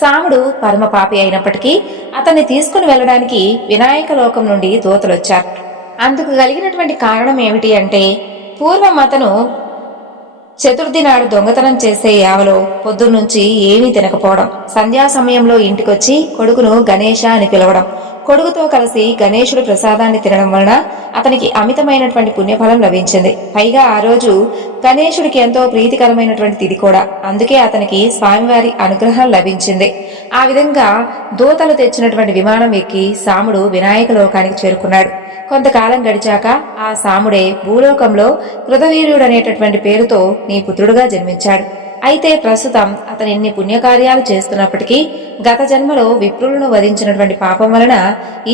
సాముడు పరమపాపి అయినప్పటికీ అతన్ని తీసుకుని వెళ్లడానికి వినాయక లోకం నుండి దూతలొచ్చారు. అందుకు కలిగినటువంటి కారణం ఏమిటి అంటే, పూర్వం అతను చతుర్థి నాడు దొంగతనం చేసే యావలో పొద్దున్నుంచి ఏమీ తినకపోవడం, సంధ్యా సమయంలో ఇంటికొచ్చి కొడుకును గణేశ అని పిలవడం, కొడుకుతో కలిసి గణేశుడు ప్రసాదాన్ని తినడం వలన అతనికి అమితమైనటువంటి పుణ్యఫలం లభించింది. పైగా ఆ రోజు గణేశుడికి ఎంతో ప్రీతికరమైనటువంటి తిథి కూడా. అందుకే అతనికి స్వామివారి అనుగ్రహం లభించింది. ఆ విధంగా దూతలు తెచ్చినటువంటి విమానం ఎక్కి సాముడు వినాయక లోకానికి చేరుకున్నాడు. కొంతకాలం గడిచాక ఆ సాముడే భూలోకంలో కృతవీర్యుడనేటటువంటి పేరుతో నీ పుత్రుడుగా జన్మించాడు. అయితే ప్రస్తుతం అతను ఎన్ని పుణ్యకార్యాలు చేస్తున్నప్పటికీ గత జన్మలో విప్రులను వధించినటువంటి పాపం వలన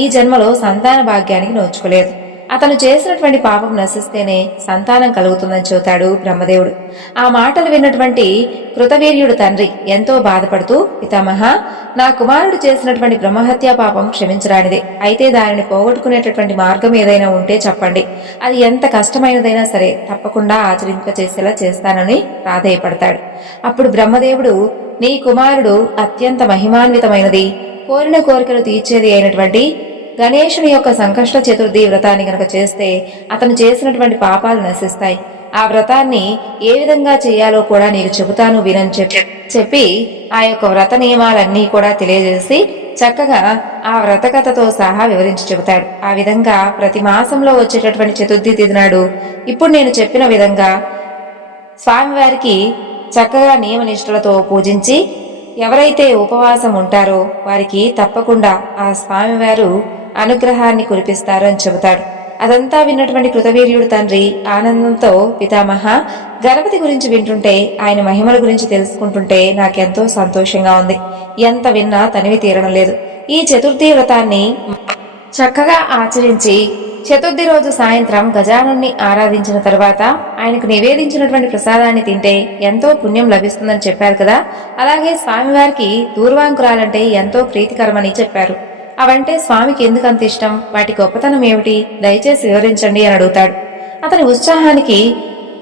ఈ జన్మలో సంతాన భాగ్యానికి నోచుకోలేదు. అతను చేసినటువంటి పాపం నశిస్తేనే సంతానం కలుగుతుందని చెబుతాడు బ్రహ్మదేవుడు. ఆ మాటలు విన్నటువంటి కృతవీర్యుడు తండ్రి ఎంతో బాధపడుతూ, పితామహ, నా కుమారుడు చేసినటువంటి బ్రహ్మహత్యా పాపం క్షమించరానిదే. అయితే దానిని పోగొట్టుకునేటటువంటి మార్గం ఏదైనా ఉంటే చెప్పండి. అది ఎంత కష్టమైనదైనా సరే తప్పకుండా ఆచరింపచేసేలా చేస్తానని ప్రాధేయపడతాడు. అప్పుడు బ్రహ్మదేవుడు, నీ కుమారుడు అత్యంత మహిమాన్వితమైనది, కోరిన కోరికలు తీర్చేది అయినటువంటి గణేశుని యొక్క సంకష్ట చతుర్థి వ్రతాన్ని గనక చేస్తే అతను చేసినటువంటి పాపాలు నశిస్తాయి. ఆ వ్రతాన్ని ఏ విధంగా చేయాలో కూడా నీకు చెబుతాను వినని చెప్పి ఆ యొక్క వ్రత నియమాలన్నీ కూడా తెలియజేసి చక్కగా ఆ వ్రతకథతో సహా వివరించి చెబుతాడు. ఆ విధంగా ప్రతి మాసంలో వచ్చేటటువంటి చతుర్థి తిథి నాడు ఇప్పుడు నేను చెప్పిన విధంగా స్వామివారికి చక్కగా నియమనిష్ఠులతో పూజించి ఎవరైతే ఉపవాసం ఉంటారో వారికి తప్పకుండా ఆ స్వామివారు అనుగ్రహాన్ని కురిపిస్తారు అని చెబుతాడు. అదంతా విన్నటువంటి కృతవీర్యుడు తండ్రి ఆనందంతో, పితామహ, గణపతి గురించి వింటుంటే, ఆయన మహిమల గురించి తెలుసుకుంటుంటే నాకెంతో సంతోషంగా ఉంది. ఎంత విన్నా తనివి తీరడం లేదు. ఈ చతుర్థి వ్రతాన్ని చక్కగా ఆచరించి చతుర్థి రోజు సాయంత్రం గజానుణ్ణి ఆరాధించిన తర్వాత ఆయనకు నివేదించినటువంటి ప్రసాదాన్ని తింటే ఎంతో పుణ్యం లభిస్తుందని చెప్పారు కదా. అలాగే స్వామివారికి దూర్వాంకురాలంటే ఎంతో ప్రీతికరమని చెప్పారు. అవంటే స్వామికి ఎందుకు అంత ఇష్టం? వాటి గొప్పతనం ఏమిటి? దయచేసి వివరించండి అని అడుగుతాడు. అతని ఉత్సాహానికి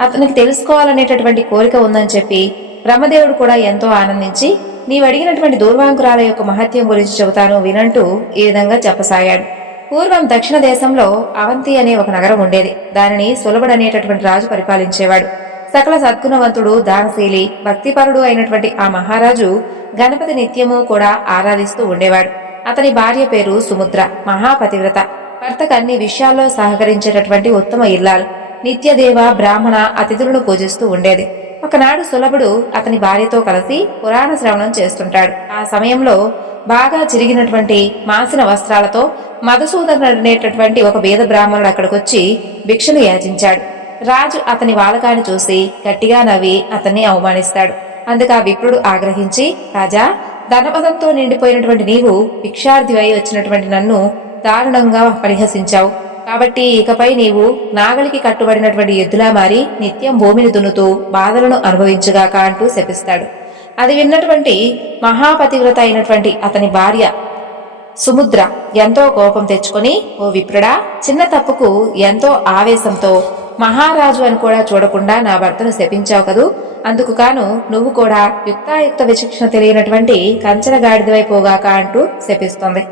అతనికి తెలుసుకోవాలనేటటువంటి కోరిక ఉందని చెప్పి బ్రహ్మదేవుడు కూడా ఎంతో ఆనందించి, నీవడిగినటువంటి దూర్వాంకురాల యొక్క మహత్యం గురించి చెబుతాను వినంటూ ఈ విధంగా చెప్పసాగాడు. పూర్వం దక్షిణ దేశంలో అవంతి అనే ఒక నగరం ఉండేది. దానిని సులభుడు అనేటటువంటి రాజు పరిపాలించేవాడు. సకల సద్గుణవంతుడు, దానశీలి, భక్తిపరుడు అయినటువంటి ఆ మహారాజు గణపతి నిత్యము కూడా ఆరాధిస్తూ ఉండేవాడు. అతని భార్య పేరు సుముద్ర, మహాపతివ్రత, భర్తకు అన్ని విషయాల్లో సహకరించేటటువంటి ఉత్తమ ఇల్లాలు, నిత్యదేవ బ్రాహ్మణ అతిథులను పూజిస్తూ ఉండేది. ఒకనాడు సులభుడు అతని భార్యతో కలిసి పురాణ శ్రవణం చేస్తుంటాడు. ఆ సమయంలో బాగా చిరిగినటువంటి మాసిన వస్త్రాలతో మధుసూదనుడు అనేటటువంటి ఒక బీద బ్రాహ్మణుడు అక్కడికొచ్చి భిక్షను యాచించాడు. రాజు అతని వాలకాన్ని చూసి గట్టిగా నవ్వి అతన్ని అవమానిస్తాడు. అందుకు ఆ విప్రుడు ఆగ్రహించి, రాజా, ధనపదంతో నిండిపోయినటువంటి నీవు భిక్షార్థివై వచ్చినటువంటి నన్ను దారుణంగా పరిహసించావు. కాబట్టి ఇకపై నీవు నాగలికి కట్టుబడినటువంటి ఎద్దులా మారి నిత్యం భూమిని దున్నుతూ బాధలను అనుభవించుగాక అంటూ శపిస్తాడు. అది విన్నటువంటి మహాపతివ్రత అయినటువంటి అతని భార్య సుముద్ర ఎంతో కోపం తెచ్చుకొని, ఓ విప్రుడా, చిన్న తప్పుకు ఎంతో ఆవేశంతో మహారాజు అని కూడా చూడకుండా నా భర్తను శపించావు కదూ, అందుకు కాను నువ్వు కూడా యుక్తాయుక్త విచక్షణ తెలియనటువంటి కంచరగాడిదవైపోగాక అంటూ శపిస్తుంది.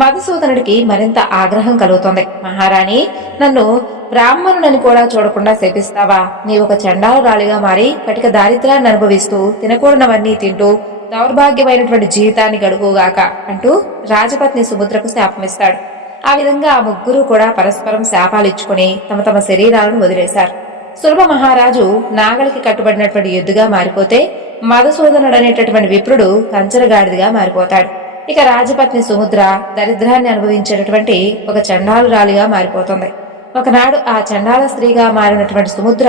మధుసూదనుడికి మరింత ఆగ్రహం కలుగుతుంది. మహారాణి, నన్ను బ్రాహ్మణునని కూడా చూడకుండా శపిస్తావా? నీవొక చండాలురాలిగా మారి కటిక దారిద్ర్యాన్ని అనుభవిస్తూ తినకూడనవన్నీ తింటూ దౌర్భాగ్యమైనటువంటి జీవితాన్ని గడుపుగాక అంటూ రాజపత్ని సుముద్రకు శాపమిస్తాడు. ఆ విధంగా ఆ ముగ్గురు కూడా పరస్పరం శాపాలిచ్చుకుని తమ తమ శరీరాలను వదిలేశారు. సులభ మహారాజు నాగలికి కట్టుబడినటువంటి ఎద్దుగా మారిపోతే మధుసూదనుడు అనేటటువంటి విప్రుడు కంచరగాడిదిగా మారిపోతాడు. ఇక రాజపత్ని సుముద్ర దరిద్రాన్ని అనుభవించేటటువంటి ఒక చండాలురాలిగా మారిపోతుంది. ఒకనాడు ఆ చండాల స్త్రీగా మారినటువంటి సుముద్ర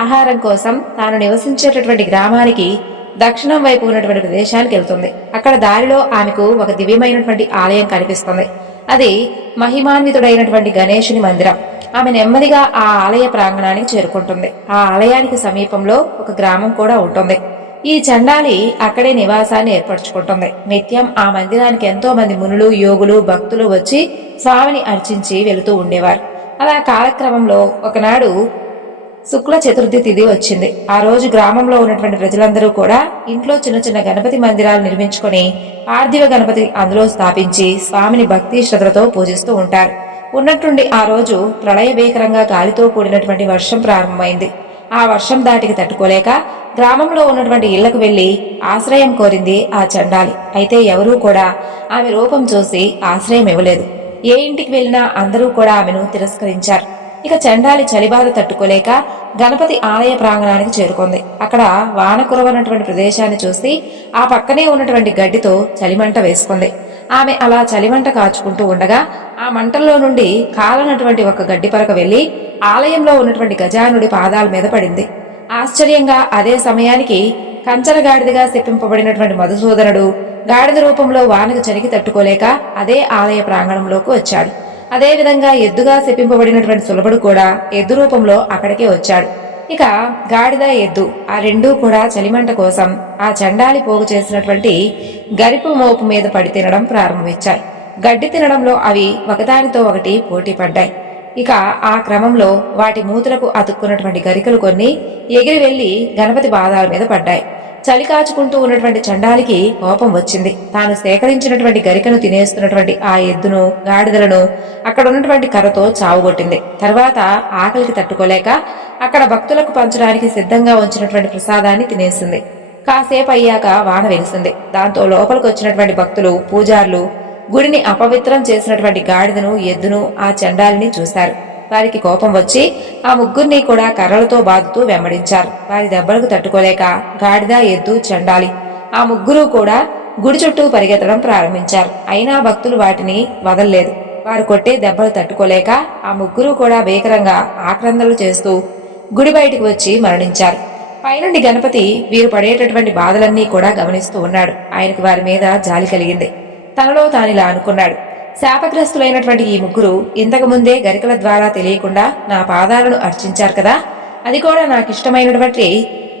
ఆహారం కోసం తాను నివసించేటటువంటి గ్రామానికి దక్షిణం వైపు ఉన్నటువంటి ప్రదేశానికి వెళ్తుంది. అక్కడ దారిలో ఆమెకు ఒక దివ్యమైనటువంటి ఆలయం కనిపిస్తుంది. అది మహిమాన్వితుడైనటువంటి గణేశుని మందిరం. ఆమె నెమ్మదిగా ఆ ఆలయ ప్రాంగణానికి చేరుకుంటుంది. ఆ ఆలయానికి సమీపంలో ఒక గ్రామం కూడా ఉంటుంది. ఈ చండాలి అక్కడే నివాసాన్ని ఏర్పరచుకుంటుంది. నిత్యం ఆ మందిరానికి ఎంతో మంది మునులు, యోగులు, భక్తులు వచ్చి స్వామిని అర్చించి వెళుతూ ఉండేవారు. అలా కాలక్రమంలో ఒకనాడు శుక్ల చతుర్థి తిథి వచ్చింది. ఆ రోజు గ్రామంలో ఉన్నటువంటి ప్రజలందరూ కూడా ఇంట్లో చిన్న చిన్న గణపతి మందిరాలు నిర్మించుకొని పార్థివ గణపతి అందులో స్థాపించి స్వామిని భక్తి శ్రద్ధలతో పూజిస్తూ ఉంటారు. ఉన్నట్టుండి ఆ రోజు ప్రళయ భీకరంగా గాలితో కూడినటువంటి వర్షం ప్రారంభమైంది. ఆ వర్షం దాటికి తట్టుకోలేక గ్రామంలో ఉన్నటువంటి ఇళ్లకు వెళ్లి ఆశ్రయం కోరింది ఆ చండాలి. అయితే ఎవరూ కూడా ఆమె రూపం చూసి ఆశ్రయం ఇవ్వలేదు. ఏ ఇంటికి వెళ్లినా అందరూ కూడా ఆమెను తిరస్కరించారు. ఇక చండాలి చలిబాధ తట్టుకోలేక గణపతి ఆలయ ప్రాంగణానికి చేరుకుంది. అక్కడ వాన కురవనటువంటి ప్రదేశాన్ని చూసి ఆ పక్కనే ఉన్నటువంటి గడ్డితో చలిమంట వేసుకుంది. ఆమె అలా చలిమంట కాచుకుంటూ ఉండగా ఆ మంటల్లో నుండి కాలనటువంటి ఒక గడ్డి పరక వెళ్లి ఆలయంలో ఉన్నటువంటి గజానుడి పాదాల మీద పడింది. ఆశ్చర్యంగా అదే సమయానికి కంచరగాడిదిగా శపింపబడినటువంటి మధుసూదనుడు గాడిద రూపంలో వానకు చలికి తట్టుకోలేక అదే ఆలయ ప్రాంగణంలోకి వచ్చాడు. అదేవిధంగా ఎద్దుగా శపింపబడినటువంటి సులభుడు కూడా ఎద్దు రూపంలో అక్కడికే వచ్చాడు. ఇక గాడిద, ఎద్దు ఆ రెండూ కూడా చలిమంట కోసం ఆ చండాలి పోగు చేసినటువంటి గరిపు మోపు మీద పడి తినడం ప్రారంభించాయి. గడ్డి తినడంలో అవి ఒకదానితో ఒకటి పోటీ పడ్డాయి. ఇక ఆ క్రమంలో వాటి మూతులకు అతుక్కున్నటువంటి గరికలు కొన్ని ఎగిరి వెళ్లి గణపతి పాదాల మీద పడ్డాయి. చలి కాచుకుంటూ ఉన్నటువంటి చండాలికి కోపం వచ్చింది. తాను సేకరించినటువంటి గరికను తినేస్తున్నటువంటి ఆ ఎద్దును, గాడిదలను అక్కడ ఉన్నటువంటి కర్రతో చావుగొట్టింది. తర్వాత ఆకలికి తట్టుకోలేక అక్కడ భక్తులకు పంచడానికి సిద్ధంగా ఉంచినటువంటి ప్రసాదాన్ని తినేసింది. కాసేపు అయ్యాక వాన వెలిసింది. దాంతో లోపలికి వచ్చినటువంటి భక్తులు, పూజార్లు గుడిని అపవిత్రం చేసినటువంటి గాడిదను, ఎద్దును, ఆ చండాలిని చూశారు. వారికి కోపం వచ్చి ఆ ముగ్గురిని కూడా కర్రలతో బాదుతూ వెంబడించారు. వారి దెబ్బలకు తట్టుకోలేక గాడిద, ఎద్దు, చండాలి ఆ ముగ్గురు కూడా గుడి చుట్టూ పరిగెత్తడం ప్రారంభించారు. అయినా భక్తులు వాటిని వదల్లేదు. వారు కొట్టే దెబ్బలు తట్టుకోలేక ఆ ముగ్గురు కూడా భీకరంగా ఆక్రందనలు చేస్తూ గుడి బయటికి వచ్చి మరణించారు. పైనుండి గణపతి వీరు పడేటటువంటి బాధలన్నీ కూడా గమనిస్తూ ఉన్నాడు. ఆయనకు వారి మీద జాలి కలిగింది. తనలో తానిలా అనుకున్నాడు, శాపగ్రస్తులైనటువంటి ఈ ముగ్గురు ఇంతకు ముందే గరికల ద్వారా తెలియకుండా నా పాదాలను అర్చించారు కదా, అది కూడా నాకిష్టమైనటువంటి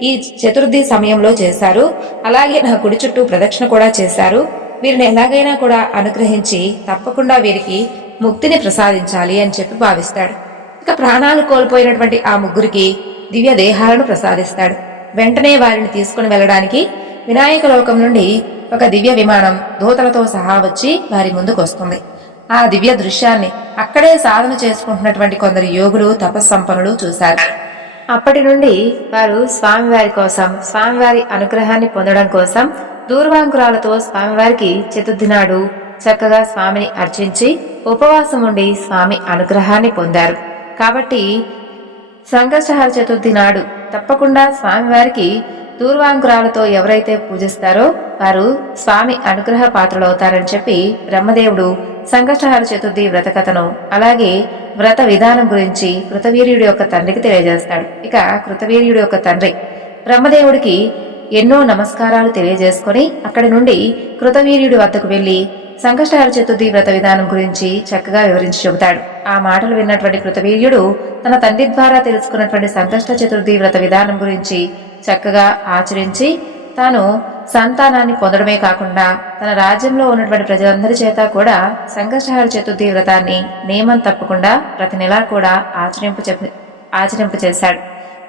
ఈ చతుర్థి సమయంలో చేశారు. అలాగే నా గుడి చుట్టూ ప్రదక్షిణ కూడా చేశారు. వీరిని ఎలాగైనా కూడా అనుగ్రహించి తప్పకుండా వీరికి ముక్తిని ప్రసాదించాలి అని చెప్పి భావిస్తాడు. ఇక ప్రాణాలు కోల్పోయినటువంటి ఆ ముగ్గురికి దివ్య దేహాలను ప్రసాదిస్తాడు. వెంటనే వారిని తీసుకుని వెళ్లడానికి వినాయక లోకం నుండి ఒక దివ్య విమానం దూతలతో సహా వచ్చి వారి ముందుకు వస్తుంది. ఆ దివ్య దృశ్యాన్ని అక్కడే సాధన చేసుకుంటున్నటువంటి కొందరు యోగులు, తపస్సంపన్నులు చూశారు. అప్పటి నుండి వారు స్వామివారి కోసం, స్వామివారి అనుగ్రహాన్ని పొందడం కోసం దూర్వాంకురాలతో స్వామివారికి చతుర్థి నాడు చక్కగా స్వామిని అర్చించి ఉపవాసం ఉండి స్వామి అనుగ్రహాన్ని పొందారు. కాబట్టి సంకష్టహర చతుర్థి నాడు తప్పకుండా స్వామివారికి దూర్వాంకురాలతో ఎవరైతే పూజిస్తారో వారు స్వామి అనుగ్రహ పాత్రలవుతారని చెప్పి బ్రహ్మదేవుడు సంకష్టహార చతుర్థి వ్రత కథను అలాగే వ్రత విధానం గురించి కృతవీర్యుడి యొక్క తండ్రికి తెలియజేస్తాడు. ఇక కృతవీర్యుడి యొక్క తండ్రి బ్రహ్మదేవుడికి ఎన్నో నమస్కారాలు తెలియజేసుకుని అక్కడి నుండి కృతవీర్యుడి వద్దకు వెళ్లి సంకష్టహార చతుర్థి వ్రత విధానం గురించి చక్కగా వివరించి చెబుతాడు. ఆ మాటలు విన్నటువంటి కృతవీర్యుడు తన తండ్రి ద్వారా తెలుసుకున్నటువంటి సంకష్ట చతుర్థి వ్రత విధానం గురించి చక్కగా ఆచరించి తాను సంతానాన్ని పొందడమే కాకుండా తన రాజ్యంలో ఉన్నటువంటి ప్రజలందరి చేత కూడా సంకష్టహార చతుర్థి వ్రతాన్ని నియమం తప్పకుండా ప్రతి నెలా కూడా ఆచరింప చేశాడు.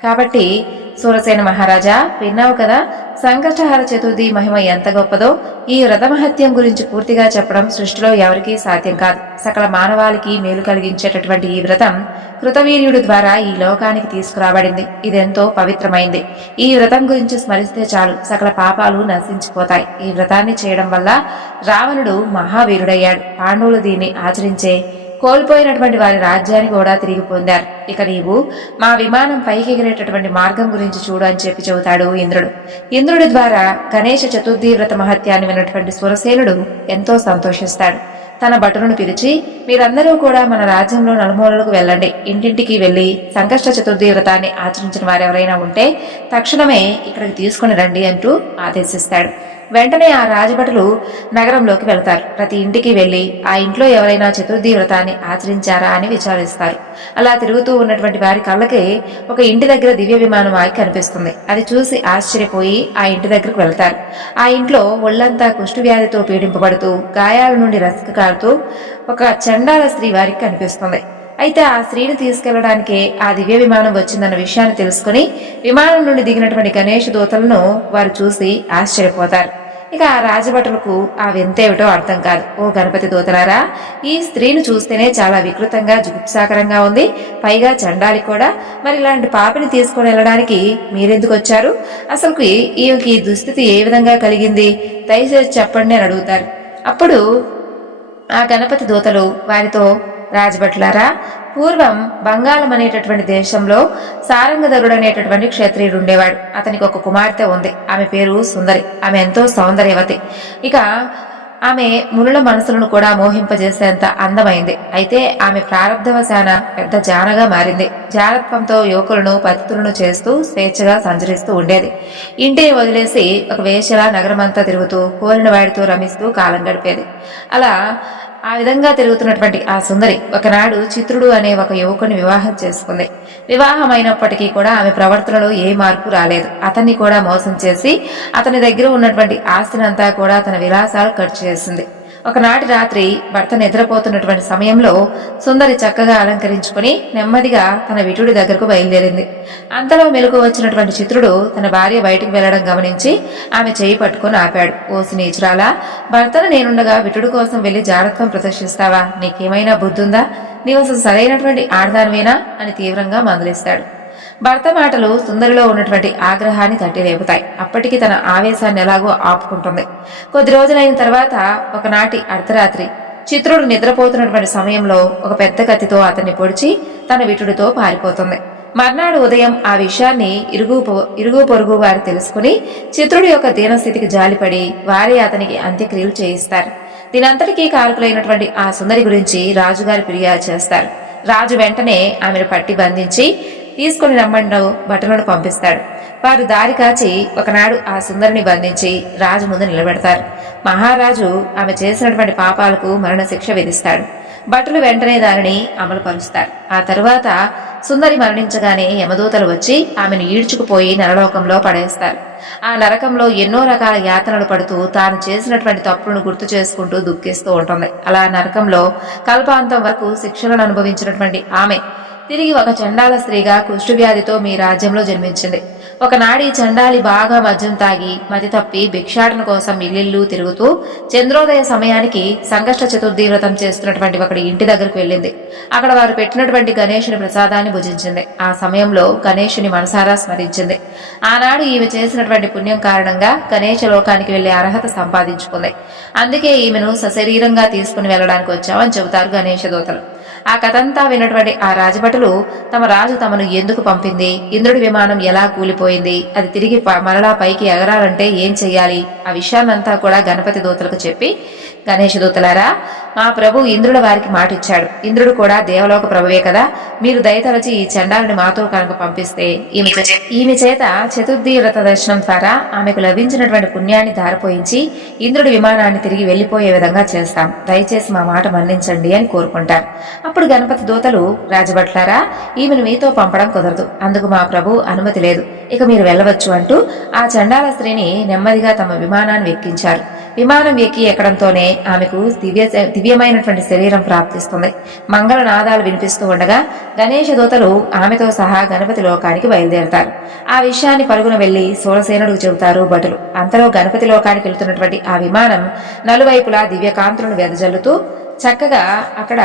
కాబట్టి సూరసేన మహారాజా విన్నావు కదా, సంకష్టహార చతుర్థి మహిమ ఎంత గొప్పదో. ఈ వ్రత మహత్యం గురించి పూర్తిగా చెప్పడం సృష్టిలో ఎవరికీ సాధ్యం కాదు. సకల మానవాళికి మేలు కలిగించేటటువంటి ఈ వ్రతం కృతవీర్యుడి ద్వారా ఈ లోకానికి తీసుకురాబడింది. ఇదెంతో పవిత్రమైంది. ఈ వ్రతం గురించి స్మరిస్తే చాలు సకల పాపాలు నశించిపోతాయి. ఈ వ్రతాన్ని చేయడం వల్ల రావణుడు మహావీరుడయ్యాడు. పాండవులు దీన్ని ఆచరించే కోల్పోయినటువంటి వారి రాజ్యాన్ని కూడా తిరిగి పొందారు. ఇక నీవు మా విమానం పైకి ఎగిరేటటువంటి మార్గం గురించి చూడు అని చెప్పి చెబుతాడు ఇంద్రుడు. ఇంద్రుడి ద్వారా గణేష చతుర్థి వ్రత మహత్యాన్ని విన్నటువంటి సురసేనుడు ఎంతో సంతోషిస్తాడు. తన భటులను పిలిచి, మీరందరూ కూడా మన రాజ్యంలో నలుమూలలకు వెళ్ళండి. ఇంటింటికి వెళ్లి సంకష్ట చతుర్థి వ్రతాన్ని ఆచరించిన వారెవరైనా ఉంటే తక్షణమే ఇక్కడికి తీసుకుని రండి అంటూ ఆదేశిస్తాడు. వెంటనే ఆ రాజభటులు నగరంలోకి వెళతారు. ప్రతి ఇంటికి వెళ్లి ఆ ఇంట్లో ఎవరైనా చతుర్థి వ్రతాన్ని ఆచరించారా అని విచారిస్తారు. అలా తిరుగుతూ ఉన్నటువంటి వారి కళ్ళకి ఒక ఇంటి దగ్గర దివ్య విమానం ఆగి కనిపిస్తుంది. అది చూసి ఆశ్చర్యపోయి ఆ ఇంటి దగ్గరకు వెళ్తారు. ఆ ఇంట్లో ఒళ్లంతా కుష్ఠవ్యాధితో పీడింపబడుతూ గాయాల నుండి రసిక కారుతూ ఒక చండాల స్త్రీ వారికి కనిపిస్తుంది. అయితే ఆ స్త్రీని తీసుకెళ్లడానికే ఆ దివ్య విమానం వచ్చిందన్న విషయాన్ని తెలుసుకుని విమానం నుండి దిగినటువంటి గణేష దూతలను వారు చూసి ఆశ్చర్యపోతారు. ఇక ఆ రాజభటులకు ఆ వింతేమిటో అర్థం కాదు. ఓ గణపతి దూతలారా, ఈ స్త్రీని చూస్తేనే చాలా వికృతంగా జుగుప్సాకరంగా ఉంది, పైగా చండాలి కూడా. మరి ఇలాంటి పాపిని తీసుకుని వెళ్ళడానికి మీరెందుకు వచ్చారు? అసలుకి ఈమెకి దుస్థితి ఏ విధంగా కలిగింది? దయచేసి చెప్పండి అని అడుగుతారు. అప్పుడు ఆ గణపతి దూతలు వారితో, రాజభట్లారా, పూర్వం బంగాళం అనేటటువంటి దేశంలో సారంగధరుడు అనేటటువంటి క్షత్రియుడు ఉండేవాడు. అతనికి ఒక కుమార్తె ఉంది. ఆమె పేరు సుందరి. ఆమె ఎంతో సౌందర్యవతి. ఇక ఆమె మునుల మనసులను కూడా మోహింపజేసేంత అందమైంది. అయితే ఆమె ప్రారంధవశాన పెద్ద జానగా మారింది. జారత్వంతో యువకులను పతితులను చేస్తూ స్వేచ్ఛగా సంచరిస్తూ ఉండేది. ఇంటిని వదిలేసి ఒక వేశ్యలా నగరమంతా తిరుగుతూ కోరిన వాడితో రమిస్తూ కాలం గడిపేది. అలా ఆ విధంగా తిరుగుతున్నటువంటి ఆ సుందరి ఒకనాడు చిత్రుడు అనే ఒక యువకుని వివాహం చేసుకుంది. వివాహం అయినప్పటికీ కూడా ఆమె ప్రవర్తనలో ఏ మార్పు రాలేదు. అతన్ని కూడా మోసం చేసి అతని దగ్గర ఉన్నటువంటి ఆస్తినంతా కూడా తన విలాసాలు ఖర్చు చేసింది. ఒకనాటి రాత్రి భర్త నిద్రపోతున్నటువంటి సమయంలో సుందరి చక్కగా అలంకరించుకుని నెమ్మదిగా తన విటుడి దగ్గరకు బయలుదేరింది. అంతలో మెలకు వచ్చినటువంటి చిత్రుడు తన భార్య బయటికి వెళ్లడం గమనించి ఆమె చేయి పట్టుకుని ఆపాడు. ఓసి నీచురాలా, భర్తను నేనుండగా విటుడు కోసం వెళ్లి జాగ్రత్తం ప్రదర్శిస్తావా? నీకేమైనా బుద్ధుందా? నీవు అసలు సరైనటువంటి ఆడదానివేనా అని తీవ్రంగా మందలిస్తాడు. భర్త మాటలు సుందరిలో ఉన్నటువంటి ఆగ్రహాన్ని తట్టిలేపుతాయి. అప్పటికి తన ఆవేశాన్ని ఎలాగో ఆపుకుంటుంది. కొద్ది రోజులైన తర్వాత ఒకనాటి అర్ధరాత్రి చిత్రుడు నిద్రపోతున్నటువంటి సమయంలో ఒక పెద్ద కత్తితో అతన్ని పొడిచి తన విటుడితో పారిపోతుంది. మర్నాడు ఉదయం ఆ విషయాన్ని ఇరుగు పొరుగు వారు తెలుసుకుని చిత్రుడి యొక్క దీనస్థితికి జాలిపడి వారే అతనికి అంత్యక్రియలు చేయిస్తారు. దీనంతటికీ కారకులైనటువంటి ఆ సుందరి గురించి రాజుగారి ఫిర్యాదు చేస్తారు. రాజు వెంటనే ఆమెను పట్టి బంధించి తీసుకుని రమ్మండు భటులను పంపిస్తాడు. వారు దారి కాచి ఒకనాడు ఆ సుందరిని బంధించి రాజు ముందు నిలబెడతారు. మహారాజు ఆమె చేసినటువంటి పాపాలకు మరణశిక్ష విధిస్తాడు. భటులు వెంటనే దానిని అమలు పరుస్తారు. ఆ తరువాత సుందరి మరణించగానే యమదూతలు వచ్చి ఆమెను ఈడ్చుకుపోయి నరలోకంలో పడేస్తారు. ఆ నరకంలో ఎన్నో రకాల యాతనలు పడుతూ తాను చేసినటువంటి తప్పులను గుర్తు చేసుకుంటూ దుఃఖిస్తూ ఉంటుంది. అలా నరకంలో కల్పాంతం వరకు శిక్షలను అనుభవించినటువంటి ఆమె తిరిగి ఒక చండాల స్త్రీగా కుష్ఠవ్యాధితో మీ రాజ్యంలో జన్మించింది. ఒకనాడు ఈ చండాలి బాగా మద్యం తాగి మతి తప్పి భిక్షాటన కోసం ఇల్లిల్లు తిరుగుతూ చంద్రోదయ సమయానికి సంకష్ట చతుర్థి వ్రతం చేస్తున్నటువంటి ఒకటి ఇంటి దగ్గరకు వెళ్ళింది. అక్కడ వారు పెట్టినటువంటి గణేశుని ప్రసాదాన్ని భుజించింది. ఆ సమయంలో గణేశుని మనసారా స్మరించింది. ఆనాడు ఈమె చేసినటువంటి పుణ్యం కారణంగా గణేశ లోకానికి వెళ్లే అర్హత సంపాదించుకుంది. అందుకే ఈమెను సశరీరంగా తీసుకుని వెళ్లడానికి వచ్చామని చెబుతారు గణేశ దూతలు. ఆ కథంతా విన్నటువంటి ఆ రాజభటులు తమ రాజు తమను ఎందుకు పంపింది, ఇంద్రుడి విమానం ఎలా కూలిపోయింది, అది తిరిగి మరలా పైకి ఎగరాలంటే ఏం చెయ్యాలి, ఆ విషయాన్నంతా కూడా గణపతి దూతలకు చెప్పి, గణేష దూతలారా, మా ప్రభు ఇంద్రుల వారికి మాటిచ్చాడు. ఇంద్రుడు కూడా దేవలోక ప్రభువే కదా, మీరు దయతలచి ఈ చండాలని మాతో కనుక పంపిస్తే ఈమె చేత చతుర్థి వ్రత దర్శనం ద్వారా ఆమెకు లభించినటువంటి పుణ్యాన్ని ధారపోయించి ఇంద్రుడి విమానాన్ని తిరిగి వెళ్లిపోయే విధంగా చేస్తాం. దయచేసి మా మాట మన్నించండి అని కోరుకుంటారు. అప్పుడు గణపతి దూతలు, రాజభట్లారా, ఈమెను మీతో పంపడం కుదరదు, అందుకు మా ప్రభు అనుమతి లేదు, ఇక మీరు వెళ్ళవచ్చు అంటూ ఆ చండాల స్త్రీని నెమ్మదిగా తమ విమానాన్ని ఎక్కించారు. విమానం ఎక్కి ఎక్కడంతోనే ఆమెకు దివ్యమైనటువంటి శరీరం ప్రాప్తిస్తుంది. మంగళ నాదాలు వినిపిస్తూ ఉండగా గణేష దూతలు ఆమెతో సహా గణపతి లోకానికి బయలుదేరతారు. ఆ విషయాన్ని పరుగున వెళ్లి సూరసేనుడికి చెబుతారు భటులు. అంతలో గణపతి లోకానికి వెళ్తున్నటువంటి ఆ విమానం నలువైపులా దివ్యకాంతులను వెదజల్లుతూ చక్కగా అక్కడ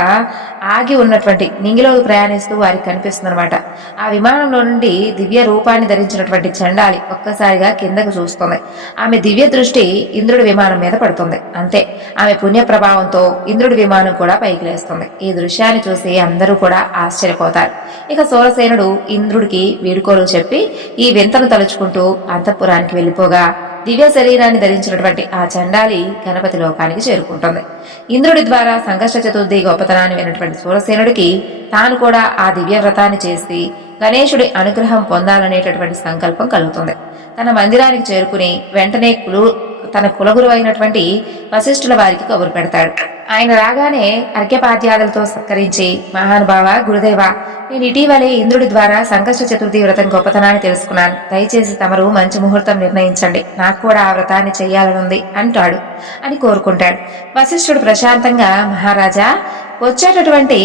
ఆగి ఉన్నటువంటి నింగిలో ప్రయాణిస్తూ వారికి కనిపిస్తుందన్నమాట. ఆ విమానంలో నుండి దివ్య రూపాన్ని ధరించినటువంటి చండాలి ఒక్కసారిగా కిందకు చూస్తుంది. ఆమె దివ్య దృష్టి ఇంద్రుడి విమానం మీద పడుతుంది. అంతే, ఆమె పుణ్య ప్రభావంతో ఇంద్రుడి విమానం కూడా పైకి లేస్తుంది. ఈ దృశ్యాన్ని చూసి అందరూ కూడా ఆశ్చర్యపోతారు. ఇక సూరసేనుడు ఇంద్రుడికి వీడుకోలు చెప్పి ఈ వింతను తలుచుకుంటూ అంతఃపురానికి వెళ్లిపోగా దివ్య శరీరాన్ని ధరించినటువంటి ఆ చండాలి గణపతి లోకానికి చేరుకుంటుంది. ఇంద్రుడి ద్వారా సంకష్ట చతుర్థి గొప్పతనాన్ని విన్నటువంటి సూరసేనుడికి తాను కూడా ఆ దివ్య వ్రతాన్ని చేసి గణేశుడి అనుగ్రహం పొందాలనేటటువంటి సంకల్పం కలుగుతుంది. తన మందిరానికి చేరుకుని వెంటనే తన కులగురు అయినటువంటి వశిష్ఠుల వారికి కబురు పెడతాడు. ఆయన రాగానే అర్ఘ్యపాద్యాదులతో సత్కరించి, మహానుభావ గురుదేవ, నేను ఇటీవలే ఇంద్రుడి ద్వారా సంకష్ట చతుర్థి వ్రతం గొప్పతనాన్ని తెలుసుకున్నాను. దయచేసి తమరు మంచి ముహూర్తం నిర్ణయించండి, నాకు కూడా ఆ వ్రతాన్ని చెయ్యాలనుంది అంటాడు అని కోరుకుంటాడు. వశిష్ఠుడు ప్రశాంతంగా, మహారాజా, వచ్చేటటువంటి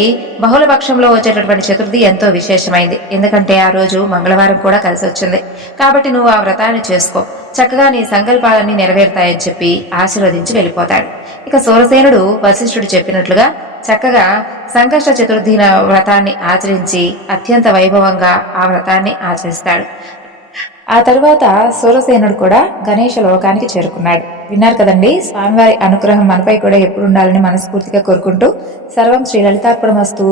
బహుళపక్షంలో వచ్చేటటువంటి చతుర్థి ఎంతో విశేషమైంది. ఎందుకంటే ఆ రోజు మంగళవారం కూడా కలిసి వచ్చింది. కాబట్టి నువ్వు ఆ వ్రతాన్ని చేసుకో, చక్కగా నీ సంకల్పాలన్నీ నెరవేరుతాయని చెప్పి ఆశీర్వదించి వెళ్ళిపోతాడు. ఇక సూరసేనుడు వశిష్ఠుడు చెప్పినట్లుగా చక్కగా సంకష్ట చతుర్థి వ్రతాన్ని ఆచరించి అత్యంత వైభవంగా ఆ వ్రతాన్ని ఆచరిస్తాడు. ఆ తరువాత సూరసేనుడు కూడా గణేష లోకానికి చేరుకున్నాడు. విన్నారు కదండి, స్వామివారి అనుగ్రహం మనపై కూడా ఎప్పుడు ఉండాలని మనస్ఫూర్తిగా కోరుకుంటూ సర్వం శ్రీ లలితార్పణమస్తు.